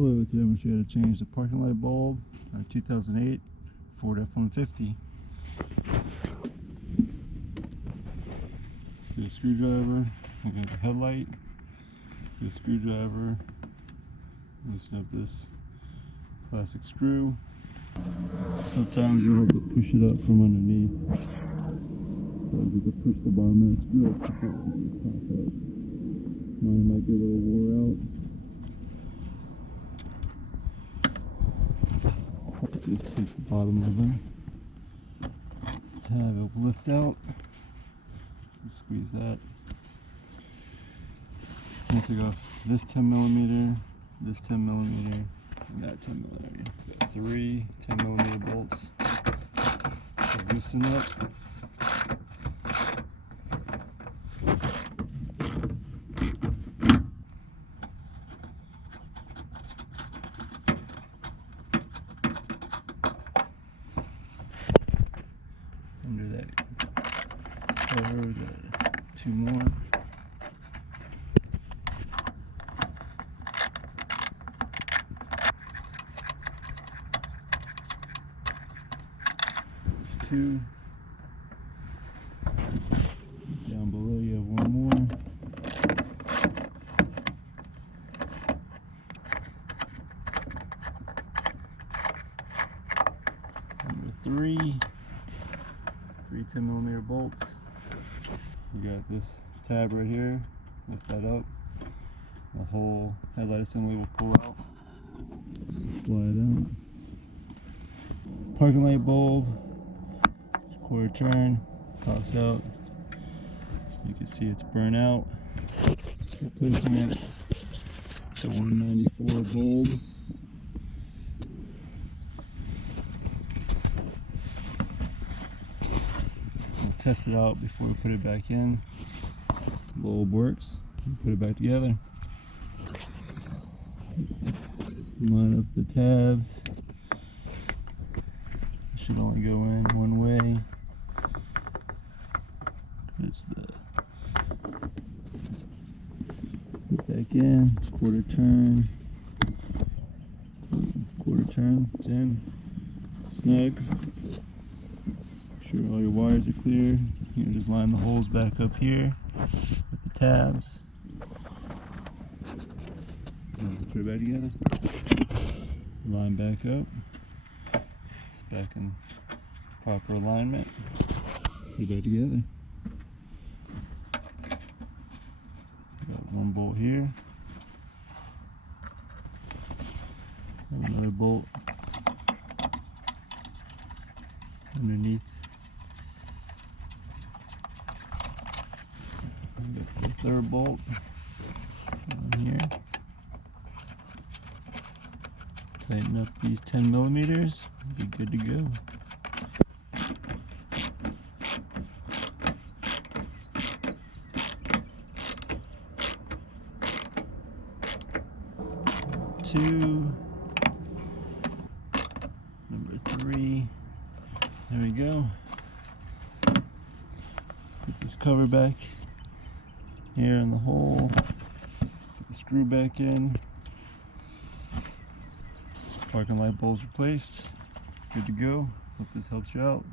Hello, today I'm going to show you how to change the parking light bulb on a 2008 Ford F150. Let's get a screwdriver, I got the headlight, get a screwdriver, loosen up this plastic screw. Sometimes you'll have to push it up from underneath. Sometimes you can push the bottom of the screw up before it can pop up. Mine might be a little wore out. Just push the bottom of the tab, it will lift out. Just squeeze that. I'm going to take off this 10mm, this 10mm, and that 10mm. Got 3 10mm bolts. So loosen up. Under that cover, got 2 more. There's 2. Down below you have 1 more. Number 3. 3 10mm bolts. You got this tab right here. Lift that up. The whole headlight assembly will pull out. Slide out. Parking light bulb. Quarter turn. Pops out. You can see it's burnt out. Replacing it. It's a 194 bulb. Test it out before we put it back in. Bulb works. Put it back together. Line up the tabs. It should only go in one way. It's the put back in. Quarter turn. Quarter turn. It's in. Snug. Sure all your wires are clear. You can just line the holes back up here with the tabs. And put it back together. Line back up. It's back in proper alignment. Put it back together. Got 1 bolt here. Another bolt underneath. Got the 3rd bolt on here. Tighten up these 10mm. Be good to go. Two. Number 3. There we go. Put this cover back here in the hole. Put the screw back in. Parking light bulbs replaced. Good to go. Hope this helps you out.